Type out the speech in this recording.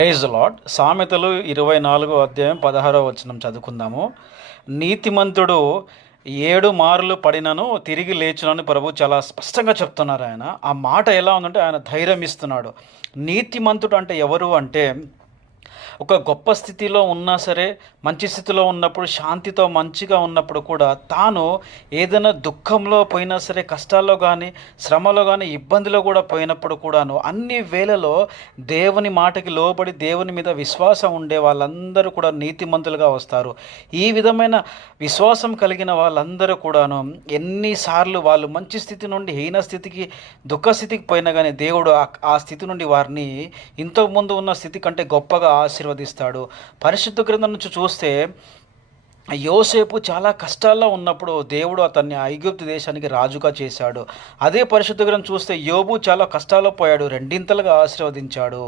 Praise the lord. సామెతలు 24వ అధ్యాయం 16వ వచనం చదువుకుందాము. నీతిమంతుడు 7 మార్లు పడినను తిరిగి లేచునని ప్రభు చాలా స్పష్టంగా చెప్తున్నారు ఆయన. ఆ మాట ఎలా ఉందంటే ఆయన ధైర్యం ఇస్తున్నాడు. నీతిమంతుడు అంటే ఎవరు అంటే ఒక గొప్ప స్థితిలో ఉన్నా సరే, మంచి స్థితిలో ఉన్నప్పుడు, శాంతితో మంచిగా ఉన్నప్పుడు కూడా తాను ఏదైనా దుఃఖంలో పోయినా సరే, కష్టాల్లో కానీ, శ్రమలో కానీ, ఇబ్బందిలో కూడా పోయినప్పుడు కూడాను అన్ని వేళలో దేవుని మాటకి లోబడి దేవుని మీద విశ్వాసం ఉండే వాళ్ళందరూ కూడా నీతిమంతులుగా వస్తారు. ఈ విధమైన విశ్వాసం కలిగిన వాళ్ళందరూ కూడాను ఎన్నిసార్లు వాళ్ళు మంచి స్థితి నుండి హీన స్థితికి, దుఃఖ స్థితికి పోయినా కానీ దేవుడు ఆ స్థితి నుండి వారిని ఇంతకుముందు ఉన్న స్థితి కంటే గొప్పగా ఆశీర్వదిస్తాడు. పరిశుద్ధ గ్రంథం నుంచి చూస్తే యోసేపు చాలా కష్టాల్లో ఉన్నప్పుడు దేవుడు అతన్ని ఐగుప్తు దేశానికి రాజుగా చేశాడు. అదే పరిశుద్ధ గ్రంథం చూస్తే యోబు చాలా కష్టాల్లో పోయాడు, రెండింతలుగా ఆశీర్వదించాడు.